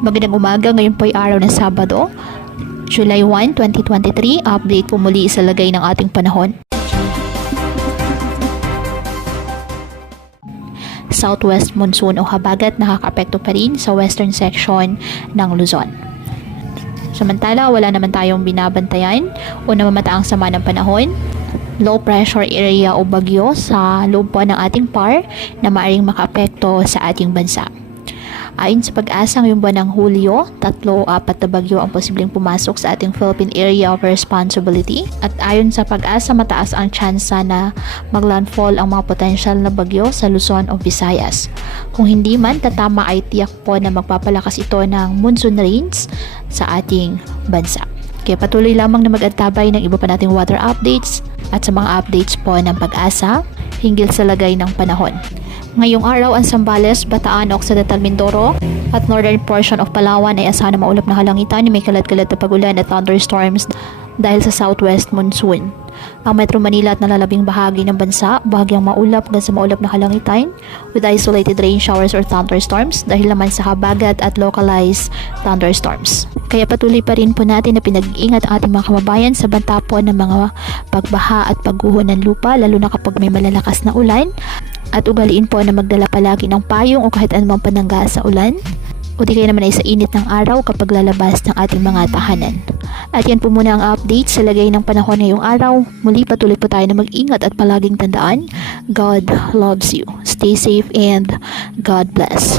Magandang umaga, ngayon po ay araw ng Sabado, July 1, 2023. Update po muli sa lagay ng ating panahon. Southwest monsoon o habagat nakakaapekto pa rin sa western section ng Luzon. Samantala, wala naman tayong binabantayan o namamataang sama ng panahon. Low pressure area o bagyo sa loob po ng ating PAR na maaaring makaapekto sa ating bansa. Ayon sa pag-asa ngayong buwan ng Hulyo, 3 o 4 na bagyo ang posibleng pumasok sa ating Philippine Area of Responsibility. At ayon sa pag-asa, mataas ang tsansa na maglandfall ang mga potensyal na bagyo sa Luzon o Visayas. Kung hindi man tatama ay tiyak po na magpapalakas ito ng monsoon rains sa ating bansa. Kaya patuloy lamang na mag-antabay ng iba pa nating weather updates at sa mga updates po ng pag-asa hinggil sa lagay ng panahon. Ngayong araw, ang Zambales, Bataan, Occidental Mindoro at northern portion of Palawan ay asahan na maulap na kalangitan, may kalat-kalat na pagulan at thunderstorms dahil sa southwest monsoon. Ang Metro Manila at nalalabing bahagi ng bansa, bahagyang maulap hanggang sa maulap na kalangitan with isolated rain showers or thunderstorms dahil naman sa habagat at localized thunderstorms. Kaya patuloy pa rin po natin na pinag-iingat ang ating mga kababayan sa banta po ng mga pagbaha at pagguho ng lupa, lalo na kapag may malalakas na ulan. At ugaliin po na magdala palagi ng payong o kahit anumang panangga sa ulan o di kaya naman ay sa init ng araw kapag lalabas ng ating mga tahanan. At yan po muna ang update sa lagay ng panahon ngayong araw. Muli patuloy po tayo na mag-ingat at palaging tandaan, God loves you. Stay safe and God bless.